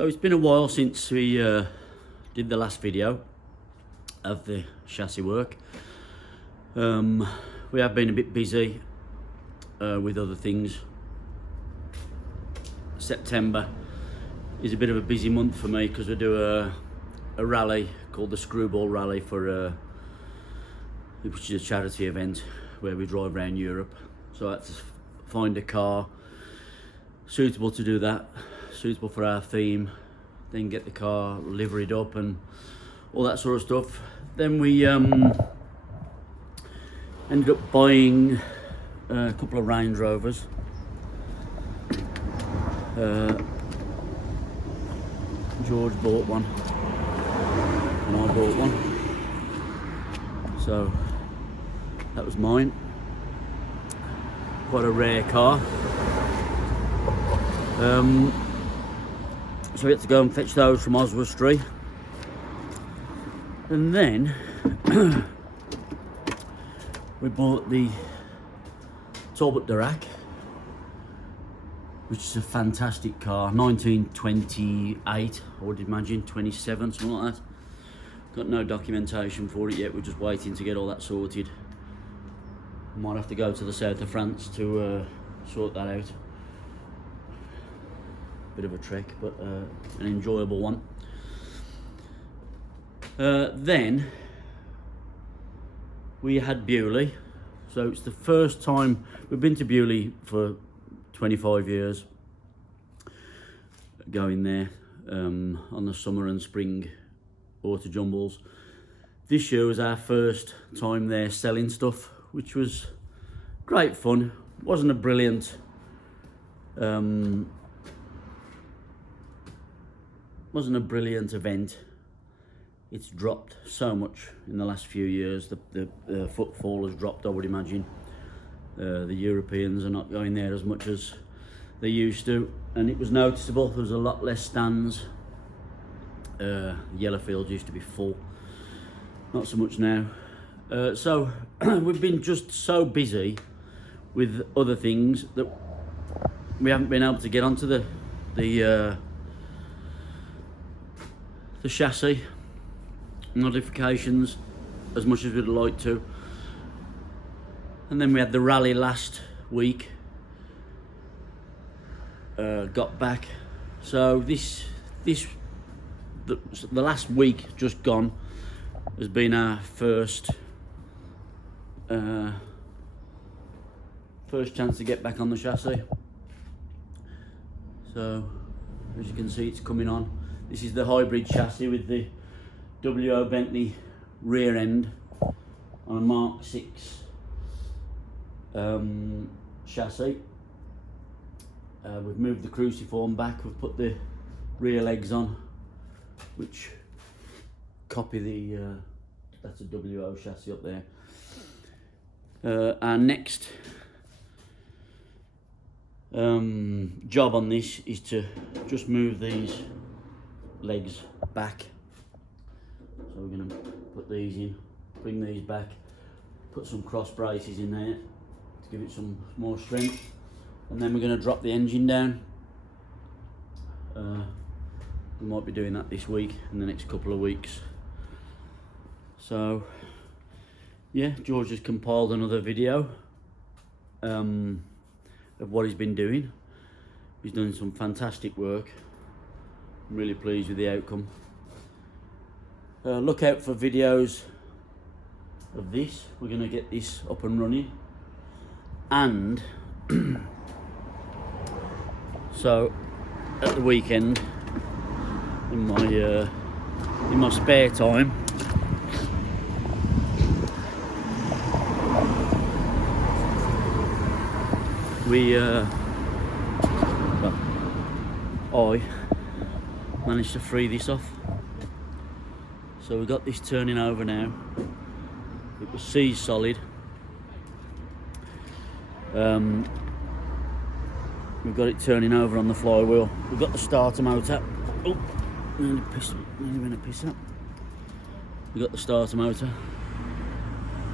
So it's been a while since we did the last video of the chassis work. We have been a bit busy with other things. September is a bit of a busy month for me because we do a rally called the Screwball Rally for which is a charity event where we drive around Europe. So I had to find a car suitable to do that, suitable for our theme, then get the car liveried up and all that sort of stuff. Then we ended up buying a couple of Range Rovers. George bought one and I bought one, so that was mine. Quite a rare car. So we had to go and fetch those from Oswestry, and then we bought the Talbot Dirac, which is a fantastic car, 1928, I would imagine, 27, something like that. Got no documentation for it yet, we're just waiting to get all that sorted. Might have to go to the south of France to sort that out. Bit of a trek, but an enjoyable one. Then we had Bewley. So it's the first time we've been to Bewley for 25 years, going there on the summer and spring auto jumbles. This year was our first time there selling stuff, which was great fun. Wasn't a brilliant event. It's dropped so much in the last few years. The footfall has dropped, I would imagine. The Europeans are not going there as much as they used to, and it was noticeable. There was a lot less stands. Yellowfields used to be full, not so much now. So we've been just so busy with other things that we haven't been able to get onto the chassis modifications as much as we'd like to. And then we had the rally last week. Got back. So the last week just gone has been our first chance to get back on the chassis. So as you can see, it's coming on. This is the hybrid chassis with the WO Bentley rear end on a MK6 chassis. We've moved the Cruciform back. We've put the rear legs on, which copy the that's a WO chassis up there. Our next job on this is to just move these legs back. So we're going to put these in, bring these back, put some cross braces in there to give it some more strength, and then we're going to drop the engine down. We might be doing that this week, in the next couple of weeks. So yeah, George has compiled another video of what he's been doing. He's done some fantastic work. I'm really pleased with the outcome. Look out for videos of this. We're going to get this up and running, and so at the weekend, in my spare time, I managed to free this off. So we've got this turning over now. It was seized solid. We've got it turning over on the flywheel. We've got the starter motor. Oh, nearly going to piss up. We've got the starter motor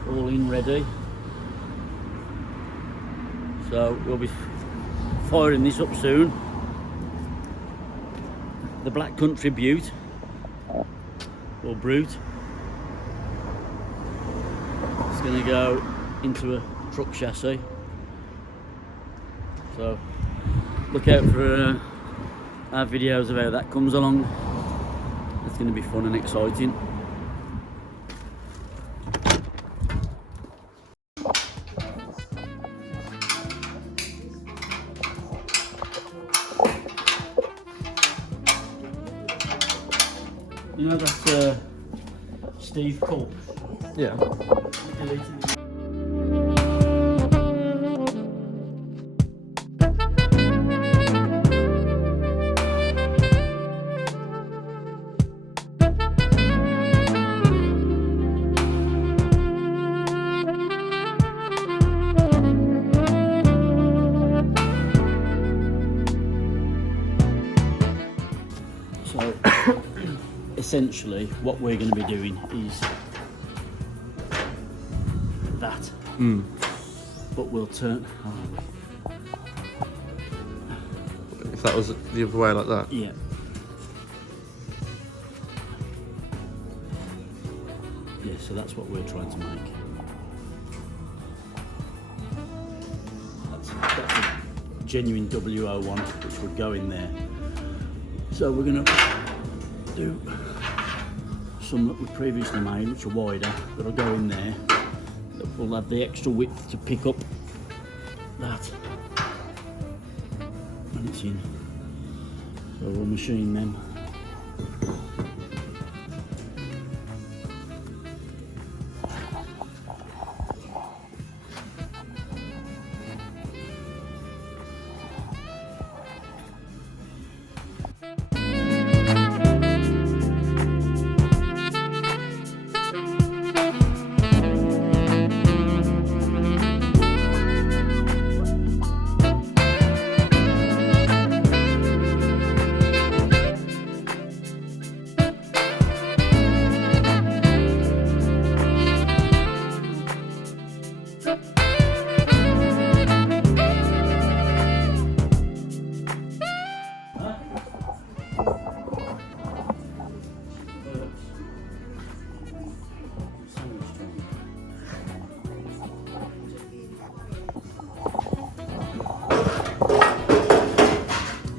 all in ready. So we'll be firing this up soon. the Black Country Butte, or Brute. It's going to go into a truck chassis, so look out for our videos of how that comes along. It's going to be fun and exciting. You know that Steve Culp? Yeah. So essentially what we're going to be doing is that, but we'll turn, If that was the other way like that? yeah, so that's what we're trying to make. That's a genuine W01 which would go in there. So we're going to do some that we previously made, which are wider, that'll go in there. That will have the extra width to pick up that when it's in. So we'll machine them.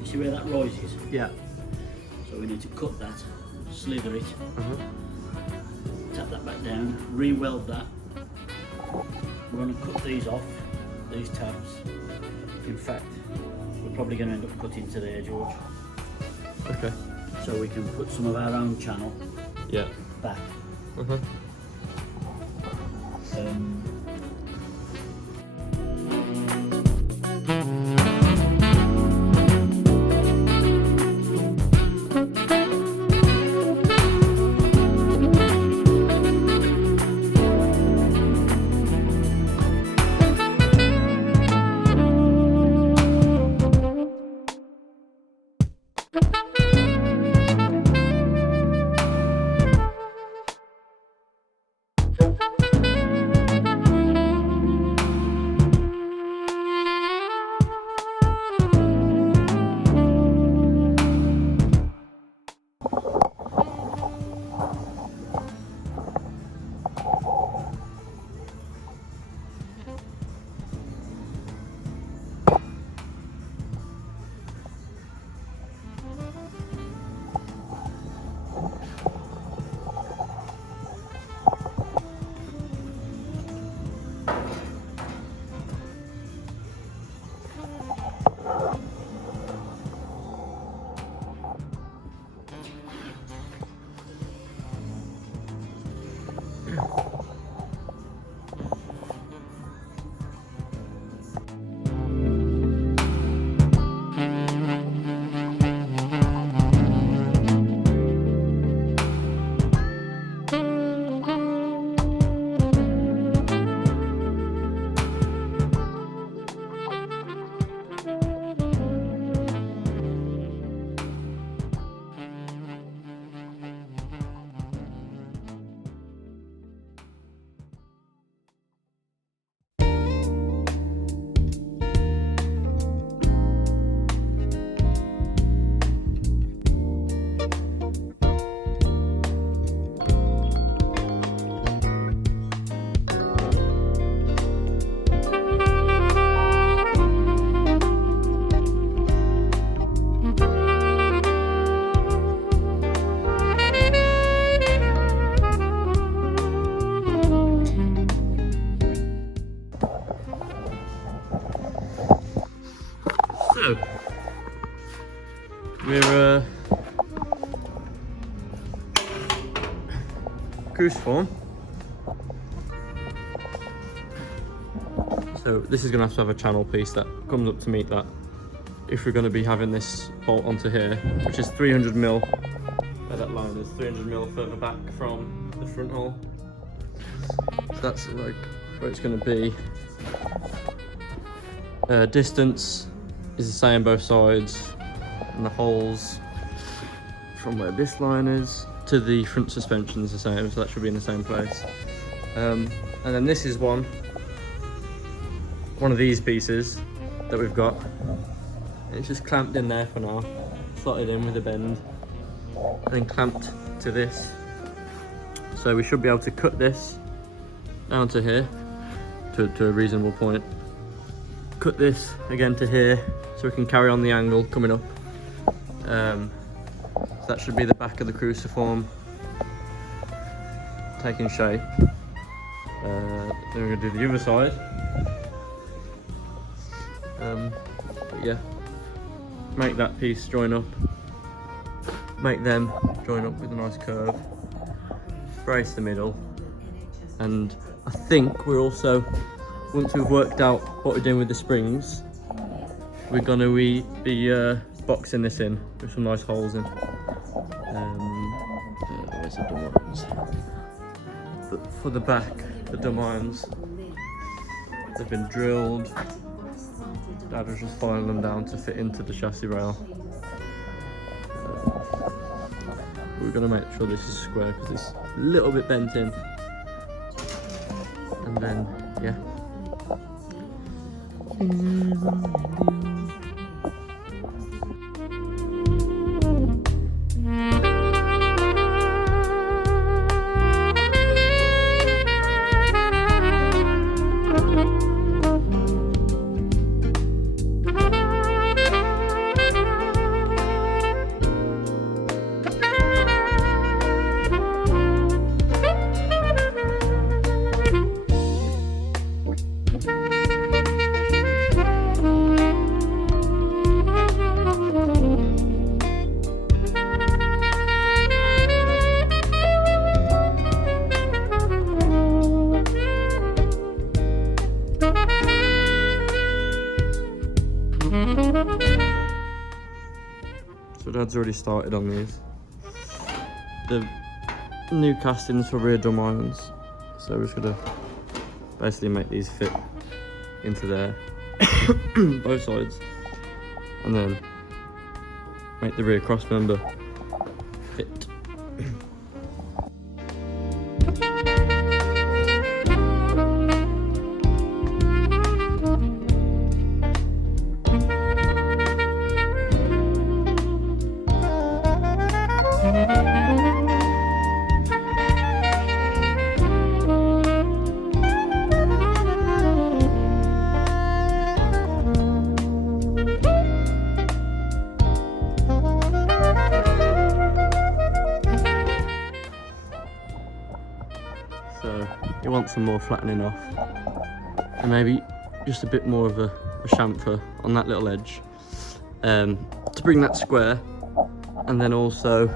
See where that rises? Yeah. So we need to cut that, slither it, tap that back down, re-weld that. We're going to cut these off, these tabs. In fact, we're probably going to end up cutting to there, George. Okay. So we can put some of our own channel back. So, we're Cruciform. So this is going to have a channel piece that comes up to meet that. If we're going to be having this bolt onto here, which is 300mm, where that line is 300mm further back from the front hole. So that's like where it's going to be. Distance is the same both sides, and the holes from where this line is to the front suspension is the same, so that should be in the same place. And then this is one of these pieces that we've got. It's just clamped in there for now, slotted in with a bend, and then clamped to this. So we should be able to cut this down to here, to a reasonable point. Cut this again to here, so we can carry on the angle coming up. So that should be the back of the cruciform taking shape. Then we're going to do the other side. But yeah, make that piece join up, make them join up with a nice curve, brace the middle, and I think we're also, once we've worked out what we're doing with the springs, we're going to be boxing this in with some nice holes in. Where's the dumb irons? But for the back, the dumb irons, they've been drilled. Dad was just filing them down to fit into the chassis rail. We're going to make sure this is square because it's a little bit bent in. And then, yeah. So Dad's already started on these. The new castings for rear drum irons. So we're just gonna basically make these fit into there, both sides, and then make the rear cross member fit. So you want some more flattening off, and maybe just a bit more of a chamfer on that little edge to bring that square. And then also,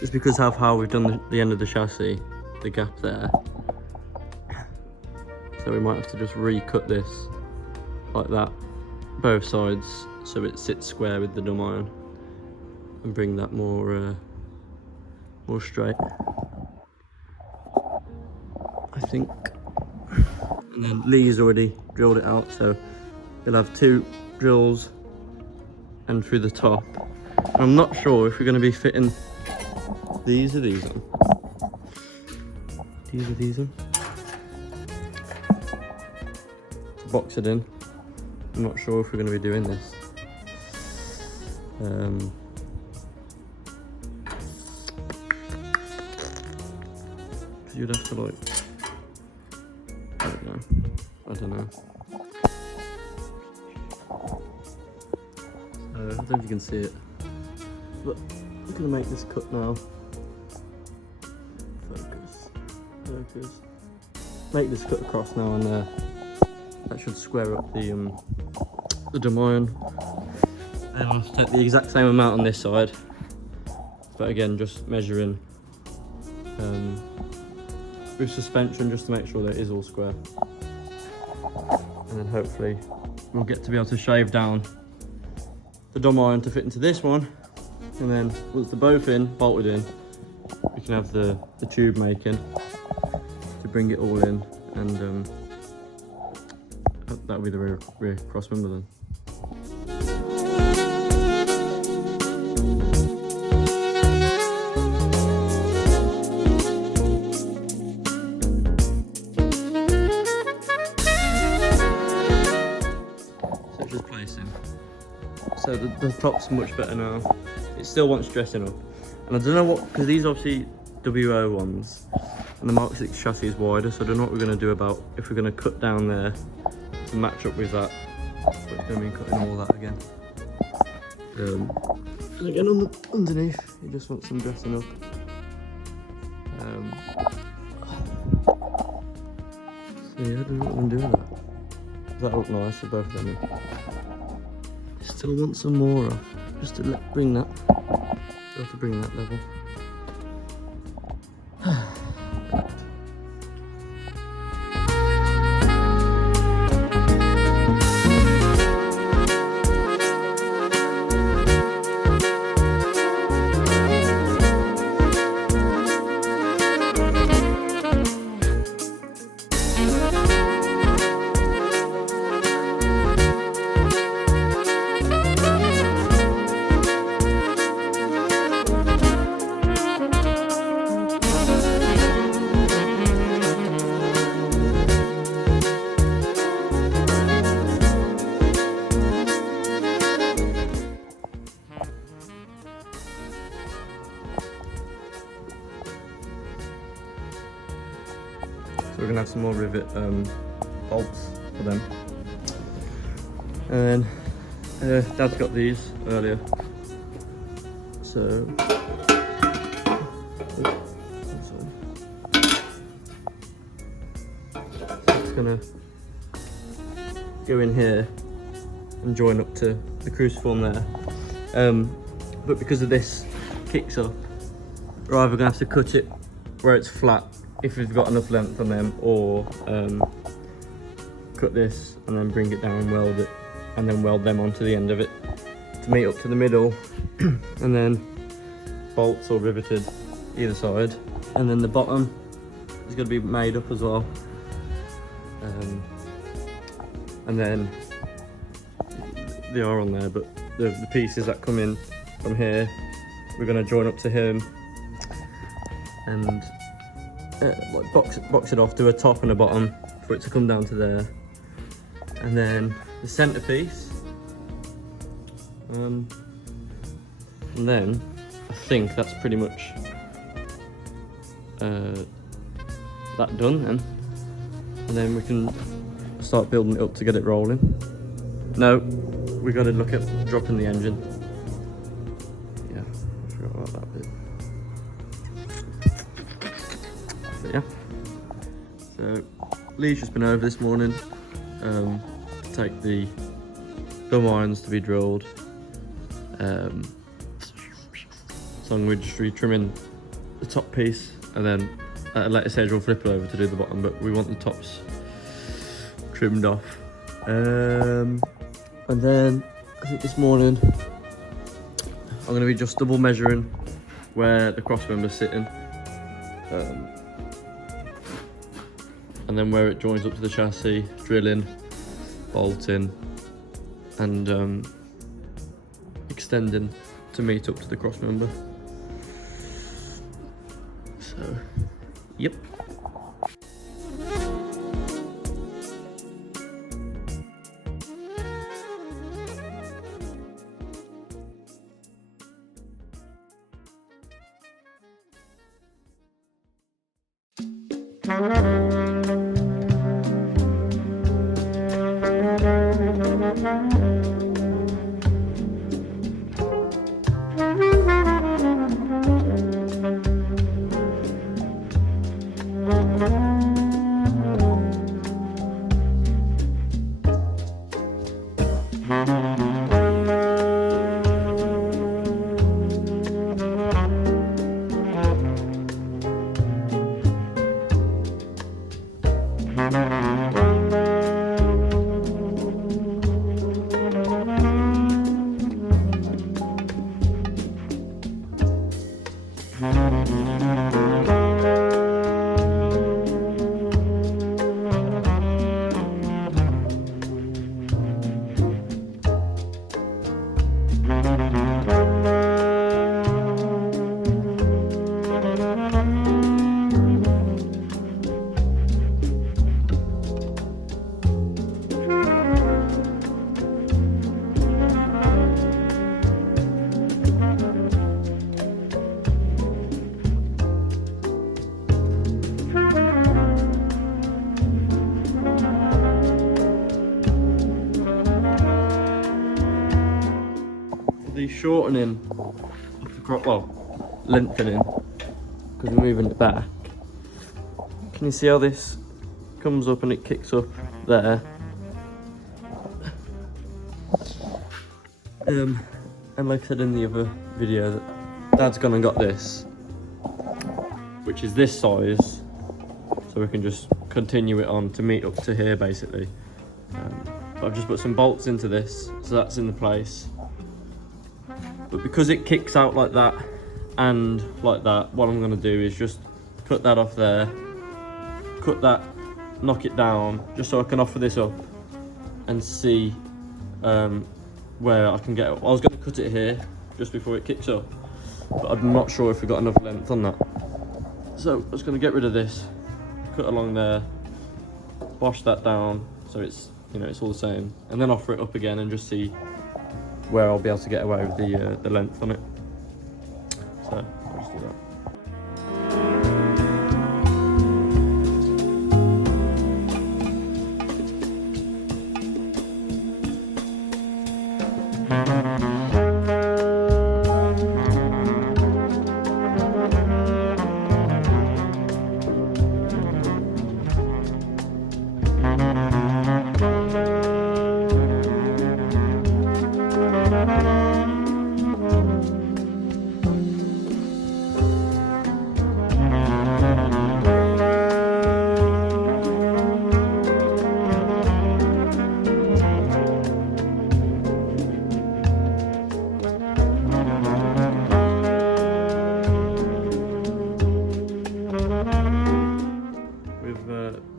just because of how we've done the end of the chassis, the gap there, so we might have to just recut this like that, both sides, so it sits square with the drum iron, and bring that more straight, I think. And then Lee's already drilled it out, so you'll have 2 drills and through the top. I'm not sure if we're going to be fitting these or these on. These on. To box it in. I'm not sure if we're going to be doing this. You'd have to like, I don't know. I don't know if you can see it. But I'm gonna make this cut now. Focus. Make this cut across now, and that should square up the the drum iron. And I'll have to take the exact same amount on this side, but again, just measuring with suspension just to make sure that it is all square. And then hopefully we'll get to be able to shave down the drum iron to fit into this one. And then once they're both in, bolted in, we can have the tube making to bring it all in, and that'll be the rear cross member then. So it's just placing. So the top's much better now. It still wants dressing up. And I don't know what, because these are obviously WO ones, and the Mark 6 chassis is wider, so I don't know what we're going to do about if we're going to cut down there to match up with that. But it's going to mean cutting all that again. And again, underneath, you just want some dressing up. So yeah, I don't know what I'm doing with that. That look nice for both of them. Still want some more off, just to bring that. Have to bring that level. So we're gonna have some more rivet bolts for them. And then Dad's got these earlier. So it's gonna go in here and join up to the cruciform there. But because of this kicks up, we're either gonna have to cut it where it's flat if we've got enough length on them, or cut this and then bring it down and weld it, and then weld them onto the end of it to meet up to the middle, and then bolts or riveted either side. And then the bottom is going to be made up as well, and then they are on there, but the pieces that come in from here, we're going to join up to him and like box it off, do a top and a bottom for it to come down to there. And then the centerpiece, and then I think that's pretty much that done then. And then we can start building it up to get it rolling. No, we got to look at dropping the engine. Yeah, I forgot about that bit. Yeah, so Lee's just been over this morning to take the drum irons to be drilled. So we're just re-trimming the top piece, and then at a later stage we'll flip it over to do the bottom, but we want the tops trimmed off. And then I think this morning I'm going to be just double measuring where the cross member's sitting. And then where it joins up to the chassis, drilling, bolting, and extending to meet up to the cross member. So, yep. the shortening of the crop, well, lengthening, because we're moving it back. Can you see how this comes up and it kicks up there? And like I said in the other video, that Dad's gone and got this, which is this size, so we can just continue it on to meet up to here basically. But I've just put some bolts into this, so that's in the place. But because it kicks out like that and like that, what I'm going to do is just cut that off there, cut that, knock it down, just so I can offer this up and see where I can get it. I was going to cut it here just before it kicks up, but I'm not sure if we got enough length on that. So I'm just going to get rid of this, cut along there, wash that down so it's, you know, it's all the same, and then offer it up again and just see where I'll be able to get away with the length on it. So I'll just do that.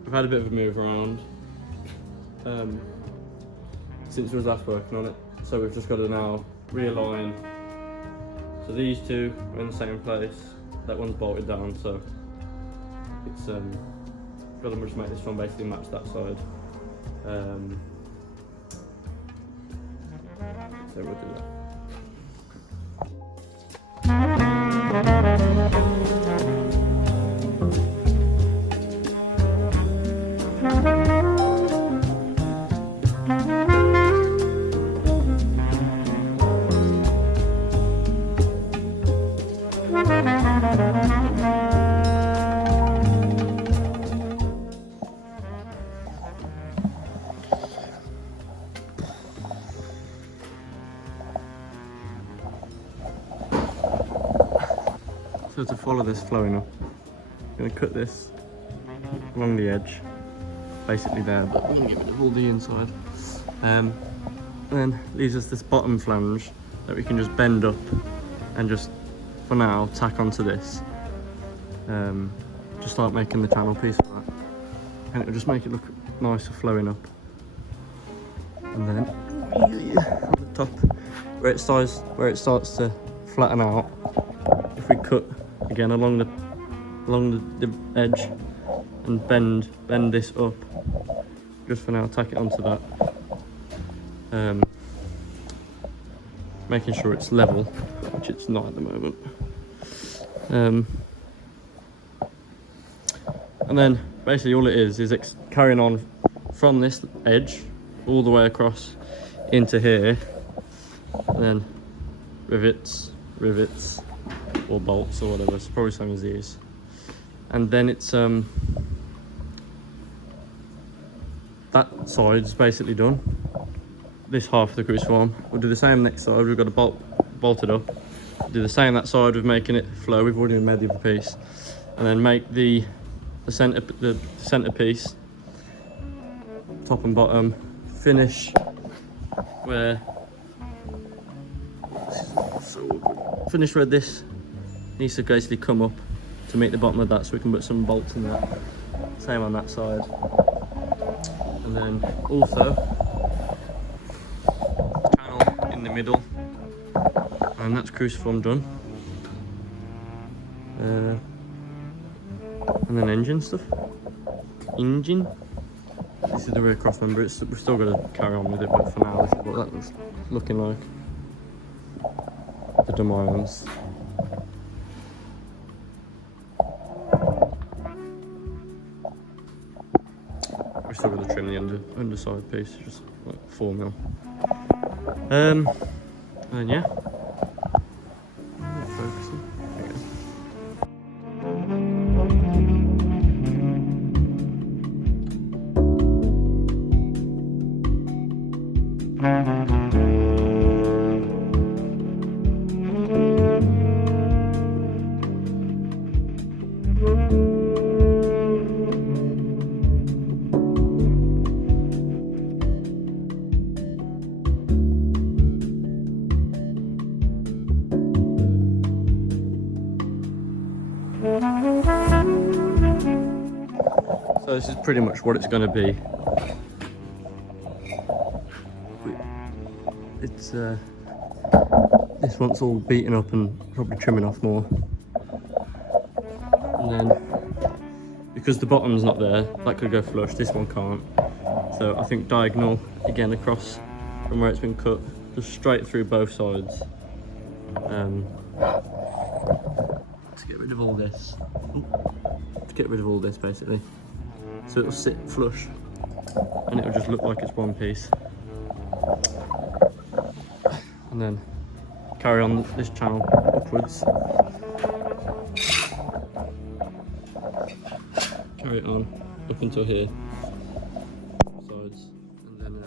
We've had a bit of a move around since we was last working on it, so we've just got to now realign. So these two are in the same place, that one's bolted down, so it's got to just make this one basically match that side. So we'll do that. So to follow this flowing up, I'm going to cut this along the edge, basically there, but I'm going to get rid of all the inside. And then leaves us this bottom flange that we can just bend up and just, for now, tack onto this. Just start making the channel piece for that. And it'll just make it look nicer flowing up. And then on the top, where it starts to flatten out, if we cut again along the edge and bend this up, just for now, tack it onto that, making sure it's level, which it's not at the moment. And then basically all it is carrying on from this edge all the way across into here, and then rivets or bolts or whatever. It's probably the same as these. And then it's that side's basically done. This half of the cruciform. We'll do the same next side. We've got to bolt it up. Do the same that side with making it flow. We've already made the other piece, and then make the center piece, top and bottom. Finish where this needs to basically come up to meet the bottom of that, so we can put some bolts in that. Same on that side. And then also channel in the middle, and that's cruciform done. And then engine stuff. This is the rear cross member. We've still got to carry on with it, but for now this is what that was looking like. The dumb irons. We've still got to trim the underside piece, just like 4mm. And yeah. So this is pretty much what it's going to be. It's this one's all beaten up and probably trimming off more. And then, because the bottom's not there, that could go flush, this one can't. So I think diagonal, again across from where it's been cut, just straight through both sides. To get rid of all this. To get rid of all this basically. So it'll sit flush and it'll just look like it's one piece. And then carry on this channel upwards. Carry it on up until here. Sides. And then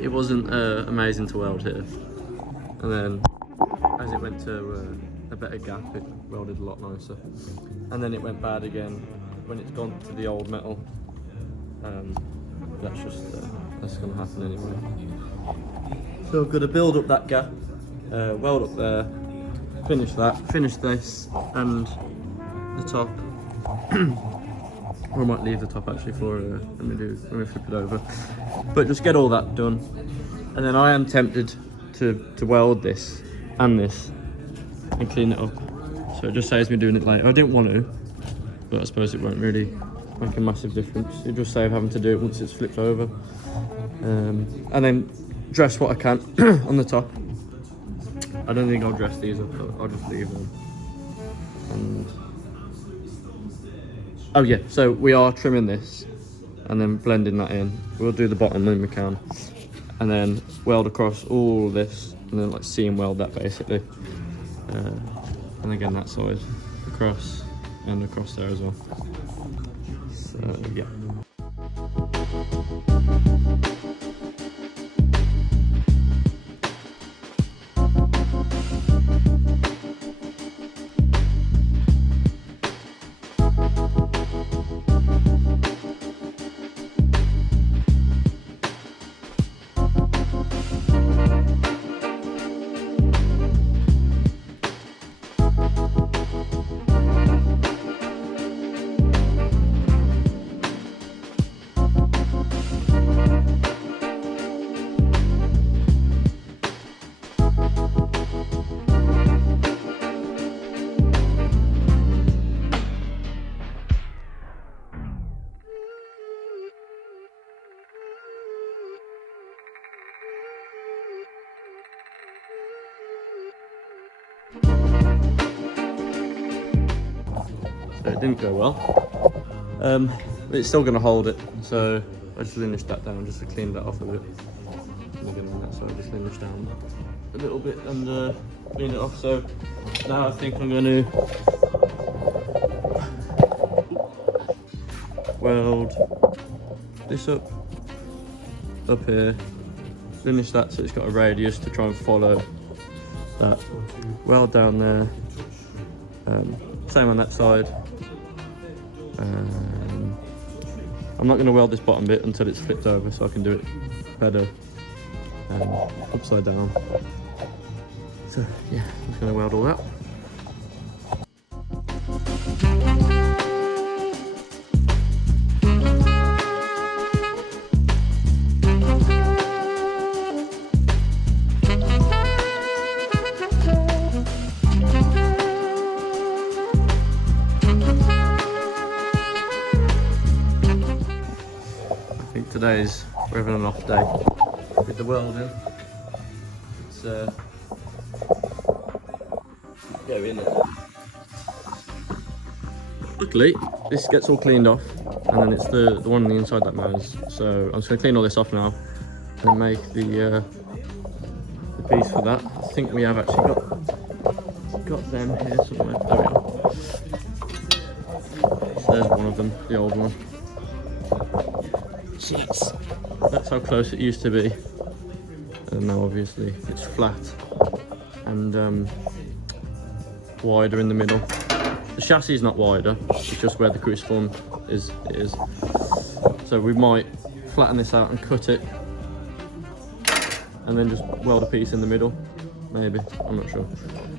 it wasn't amazing to weld here, and then as it went to a better gap, it welded a lot nicer, and then it went bad again when it's gone to the old metal. That's just that's going to happen anyway. So I'm going to build up that gap, weld up there, finish that, finish this and the top. Or I might leave the top actually for when we flip it over. But just get all that done, and then I am tempted to weld this and this and clean it up. So it just saves me doing it later. I didn't want to, but I suppose it won't really make a massive difference. It just save having to do it once it's flipped over, and then dress what I can on the top. I don't think I'll dress these up. I'll just leave them. And oh yeah, so we are trimming this and then blending that in. We'll do the bottom when we can, and then weld across all this, and then like seam weld that basically. And again that side across and across there as well. So yeah. So it didn't go well, but it's still going to hold it, so I just linished that down just to clean that off a bit. And again on that side, just linish down a little bit and clean it off. So now I think I'm going to weld this up here, finish that so it's got a radius to try and follow that, weld down there, same on that side. I'm not going to weld this bottom bit until it's flipped over so I can do it better upside down. So yeah, I'm just going to weld all that. We're having an off day. the welding. It's going in. Luckily, this gets all cleaned off, and then it's the one on the inside that matters. So I'm just going to clean all this off now and make the piece for that. I think we have actually got them here somewhere. There we are. So there's one of them, the old one. So that's how close it used to be. And now obviously it's flat and wider in the middle. The chassis is not wider, it's just where the cruciform is. So we might flatten this out and cut it, and then just weld a piece in the middle. Maybe, I'm not sure.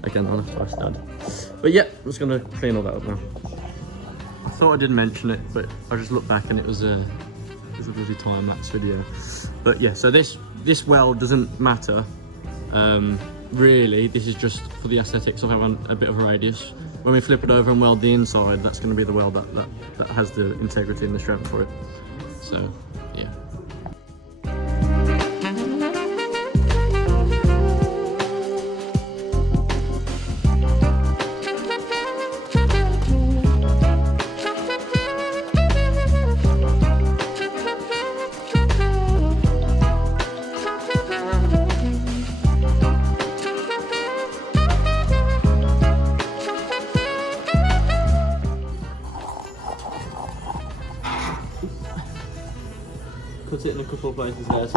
Again, I'll have to ask Dad. But yeah, I'm just gonna clean all that up now. I thought I did mention it, but I just looked back and it was a bloody time-lapse video. But yeah, so this weld doesn't matter. Really, this is just for the aesthetics of having a bit of a radius. When we flip it over and weld the inside, that's going to be the weld that has the integrity and the strength for it. So, yeah. Cut it in a couple of places there.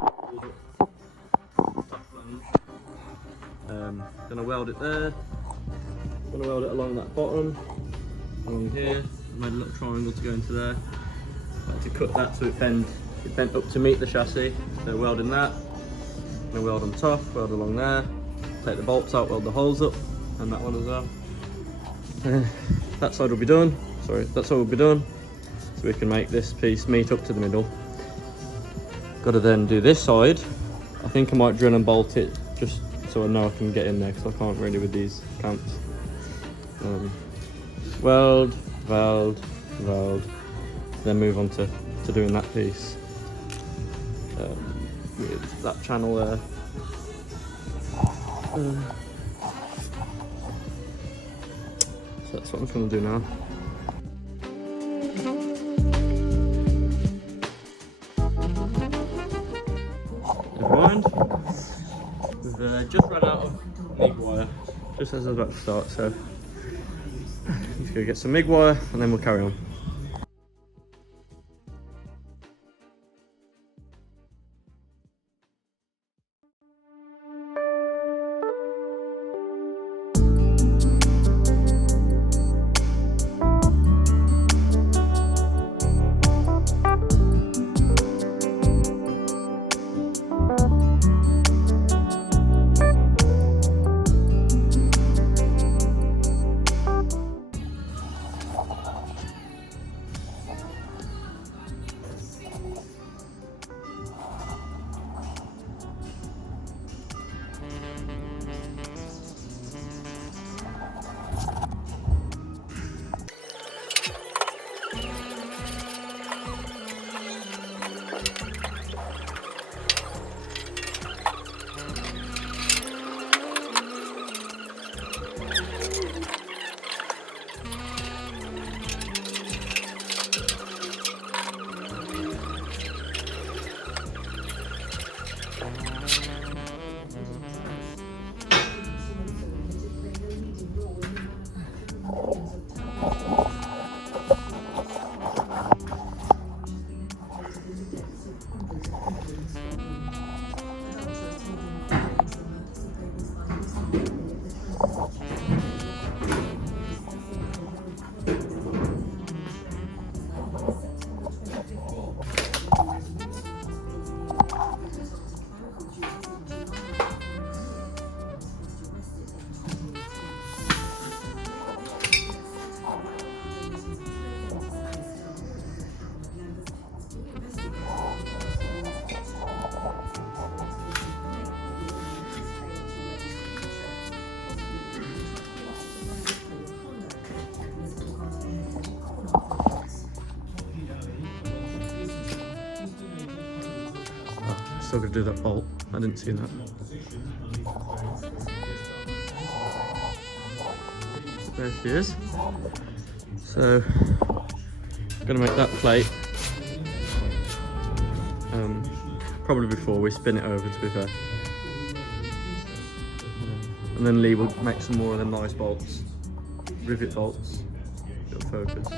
Gonna weld it there. Gonna weld it along that bottom, along here. Made a little triangle to go into there. Like to cut that so it bent up to meet the chassis. So welding that. Gonna weld on top, weld along there. Take the bolts out, weld the holes up, and that one as well. That side will be done. Sorry, that side will be done. So we can make this piece meet up to the middle. Got to then do this side. I think I might drill and bolt it just so I know I can get in there, because I can't really with these clamps. Weld, then move on to doing that piece with that channel there. So that's what I'm going to do now. We've just run out of MIG wire, just as I was about to start, so let's go get some MIG wire and then we'll carry on. still got to do that bolt. I didn't see that. There she is. So, gonna make that plate. Probably before we spin it over, to be fair. And then Lee will make some more of the nice bolts, rivet bolts. It'll focus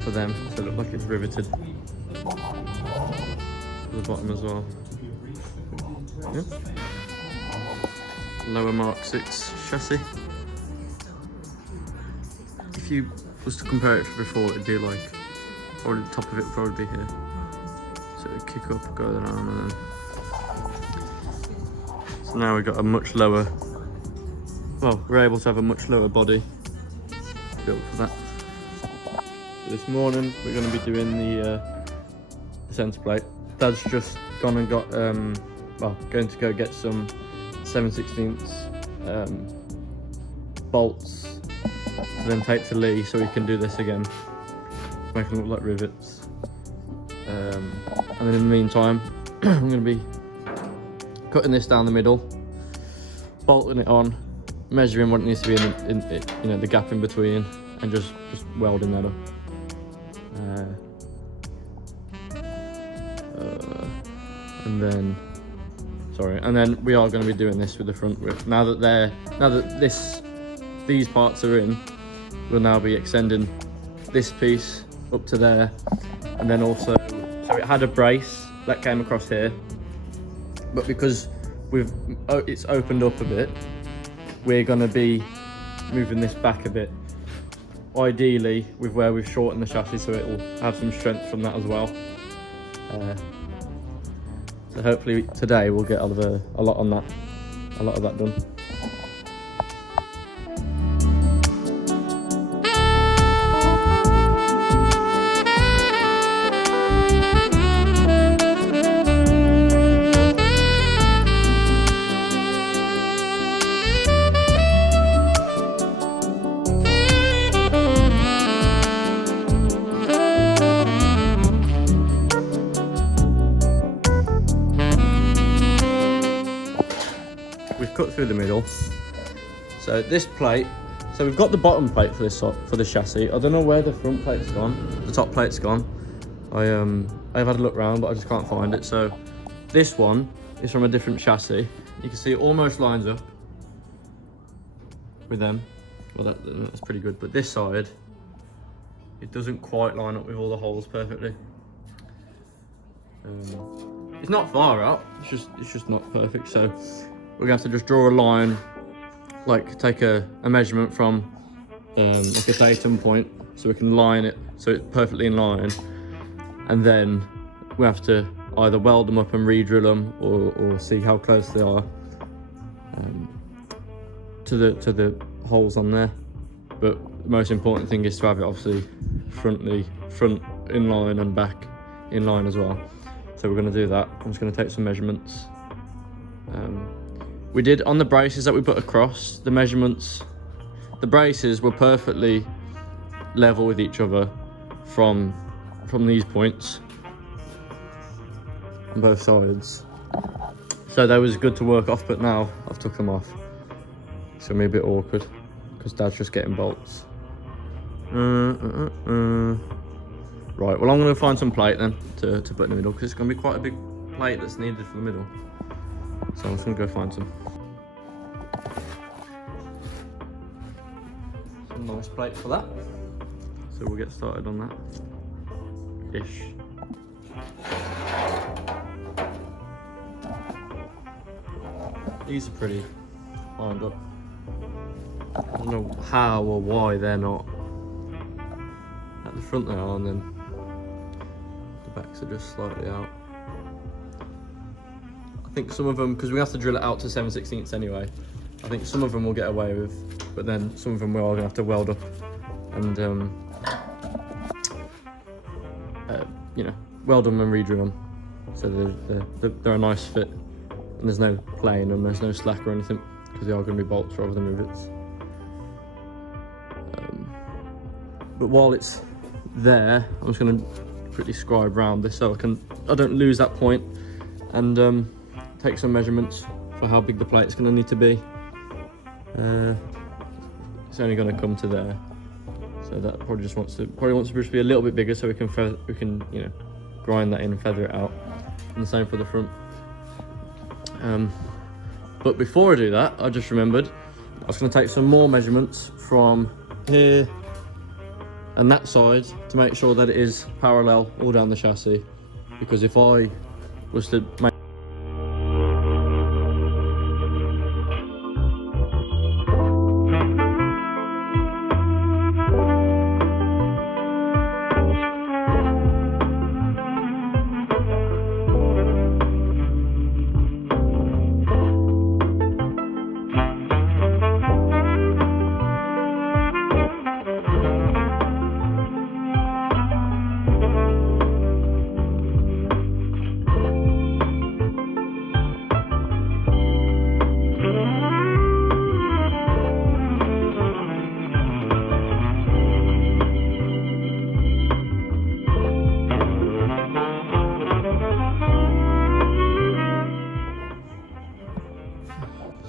for them, so it looks like it's riveted to the bottom as well. Yeah. Lower Mark 6 chassis. If you was to compare it to before, it'd be like, probably the top of it would probably be here. So it'd kick up, go down, and then. So now we've got a much lower, well, we're able to have a much lower body built for that. So this morning we're going to be doing the centre plate. Dad's just gone and got, well, going to go get some 7/16 bolts to then take to Lee so he can do this again, make them look like rivets. And then in the meantime, I'm going to be cutting this down the middle, bolting it on, measuring what it needs to be in you know, the gap in between, and just welding that up. And then we are going to be doing this with the front width. Now that these parts are in, we'll now be extending this piece up to there, and then also, so it had a brace that came across here, but because it's opened up a bit, we're going to be moving this back a bit, ideally with where we've shortened the chassis, so it'll have some strength from that as well. So hopefully today we'll get a lot of that done. Cut through the middle. So this plate, so we've got the bottom plate for this for the chassis. I don't know where the front plate's gone. The top plate's gone. I've had a look around, but I just can't find it. So this one is from a different chassis. You can see it almost lines up with them. Well, that's pretty good. But this side, it doesn't quite line up with all the holes perfectly. It's not far out. It's just not perfect. So we're going to have to just draw a line, like take a measurement from like a datum point, so we can line it so it's perfectly in line, and then we have to either weld them up and re-drill them, or see how close they are to the holes on there. But the most important thing is to have it obviously front in line and back in line as well. So we're going to do that. I'm just going to take some measurements. We did on the braces that we put across, the measurements, the braces were perfectly level with each other from these points on both sides. So that was good to work off, but now I've took them off. It's gonna be a bit awkward because Dad's just getting bolts. Right, well I'm gonna find some plate then to put in the middle, because it's gonna be quite a big plate that's needed for the middle. So I'm just gonna go find some nice plate for that. So we'll get started on that. Ish. These are pretty lined up. I don't know how or why they're not. At the front they are, and then the backs are just slightly out. I think some of them, because we have to drill it out to 7/16 anyway, I think some of them we'll get away with, but then some of them we're all going to have to weld up and you know, weld them and re-drill them, so they're a nice fit, and there's no plane and there's no slack or anything, because they are going to be bolts rather than rivets. But while it's there, I'm just going to quickly scribe around this so I don't lose that point, and take some measurements for how big the plate's going to need to be. It's only going to come to there, so that probably wants to be a little bit bigger, so we can you know, grind that in and feather it out. And the same for the front. But before I do that, I just remembered I was going to take some more measurements from here and that side to make sure that it is parallel all down the chassis, because if I was to make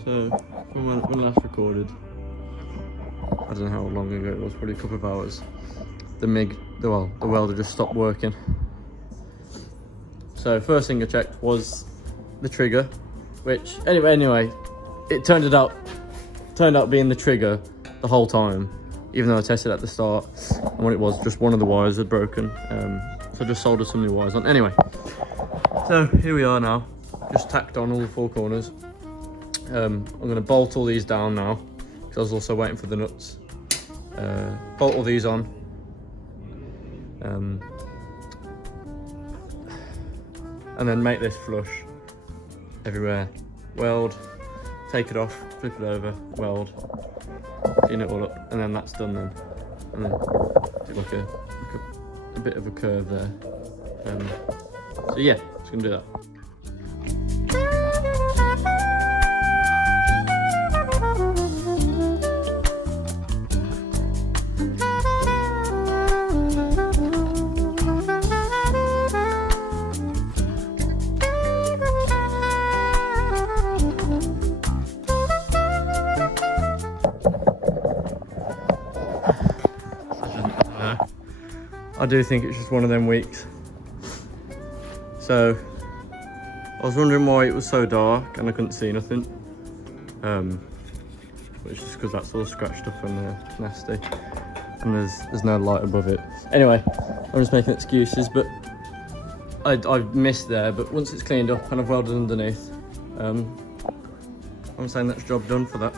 So, from when last recorded, I don't know how long ago it was, probably a couple of hours, the welder just stopped working. So first thing I checked was the trigger, which anyway, it turned out being the trigger the whole time, even though I tested at the start, and what it was, just one of the wires had broken. So I just soldered some new wires on. Anyway, so here we are now, just tacked on all the four corners. I'm going to bolt all these down now, because I was also waiting for the nuts. Bolt all these on. And then make this flush everywhere. Weld, take it off, flip it over, weld, clean it all up, and then that's done then. And then do like a bit of a curve there. So yeah, just going to do that. I do think it's just one of them weeks. So I was wondering why it was so dark and I couldn't see nothing. But it's just because that's all scratched up and nasty, and there's no light above it. Anyway, I'm just making excuses, but I've missed there. But once it's cleaned up and I've welded underneath, I'm saying that's job done for that.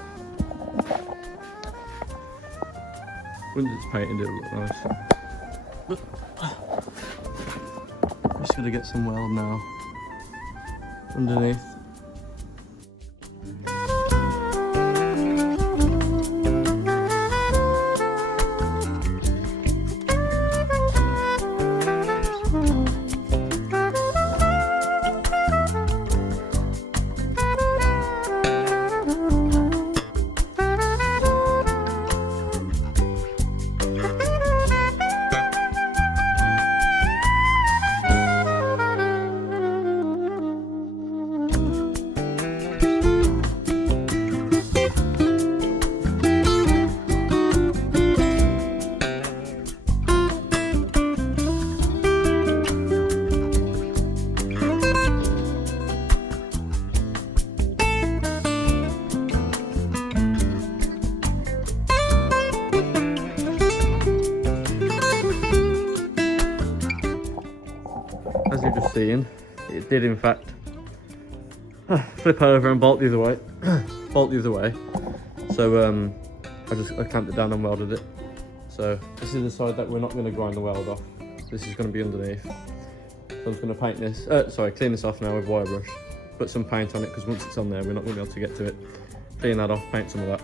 Once it's painted, it'll look nice. But I'm just gonna get some weld now underneath. As you've just seen, it did in fact flip over and bolt the other way. So I clamped it down and welded it. So this is the side that we're not going to grind the weld off. This is going to be underneath. So I'm just going to paint this. Clean this off now with wire brush. Put some paint on it, because once it's on there, we're not going to be able to get to it. Clean that off, paint some of that,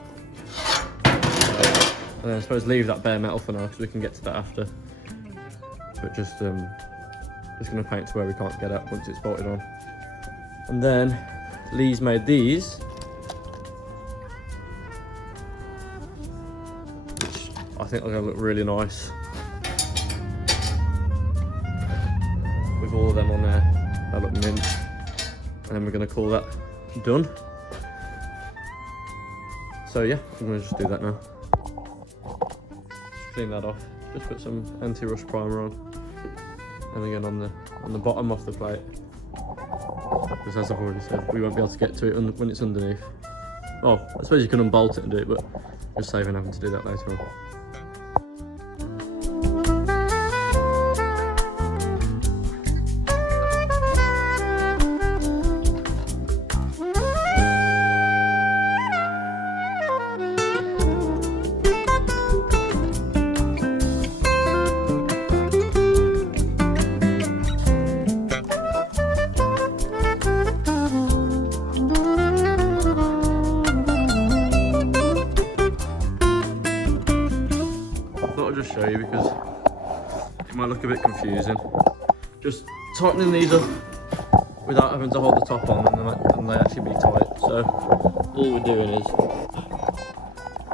and then I suppose leave that bare metal for now, because we can get to that after. But just going to paint to where we can't get at once it's bolted on. And then Lee's made these, which I think are going to look really nice with all of them on there. They look mint. then we're going to call that done. So yeah, I'm going to just do that now. Just clean that off. Just put some anti-rust primer on, and again on the bottom of the plate, because as I've already said, we won't be able to get to it when it's underneath. Oh, I suppose you can unbolt it and do it, but just saving having to do that later on. Show you because it might look a bit confusing. Just tightening these up without having to hold the top on, and they actually be tight. So all we're doing is, I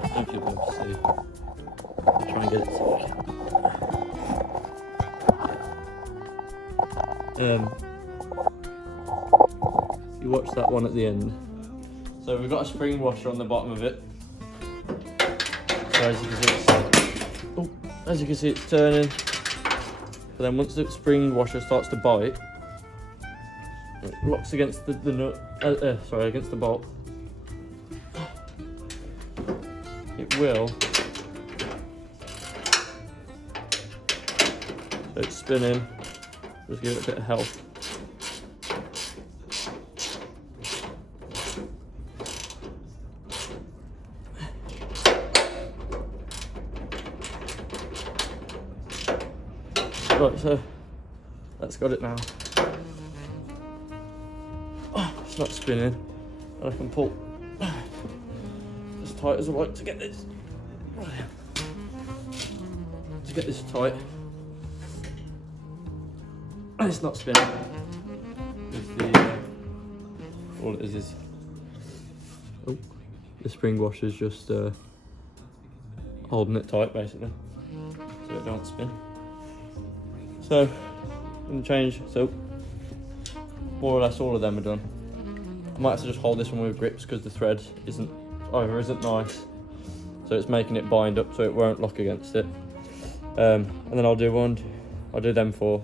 don't know if you'll be able to see, try and get it tight. You watch that one at the end. So we've got a spring washer on the bottom of it. So as you can see, it's turning, but then once the spring washer starts to bite, it locks against the nut. Against the bolt. It will. So it's spinning. Just give it a bit of help. Right, so that's got it now. Oh, it's not spinning, and I can pull as tight as I like to get this. To get this tight, and it's not spinning. All it is the spring washer's just holding it tight, basically, so it don't spin. So, I'm going to change, so more or less all of them are done. I might have to just hold this one with grips because the thread isn't nice. So it's making it bind up so it won't lock against it. And then I'll do them for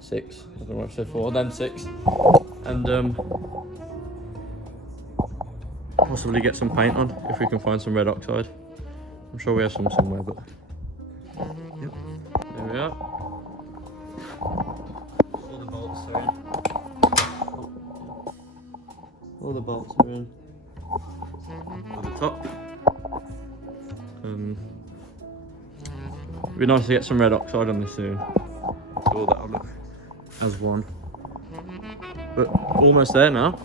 6. I don't know what I said 4, then 6. And possibly get some paint on if we can find some red oxide. I'm sure we have some somewhere, but yep, there we are. All the bolts are in. All the bolts are in. On the top. It'd be nice to get some red oxide on this soon. So that'll look as one. But almost there now.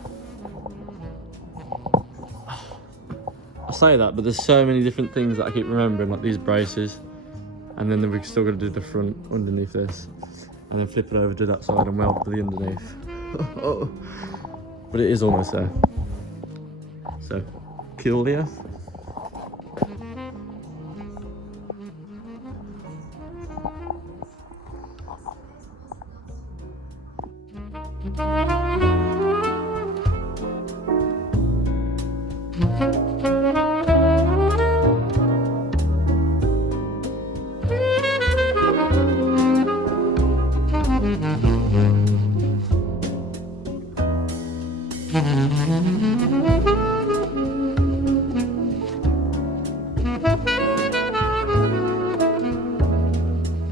I say that, but there's so many different things that I keep remembering, like these braces. And then we've still got to do the front underneath this. And then flip it over to that side and weld the underneath. But it is almost there. So, cool, yeah.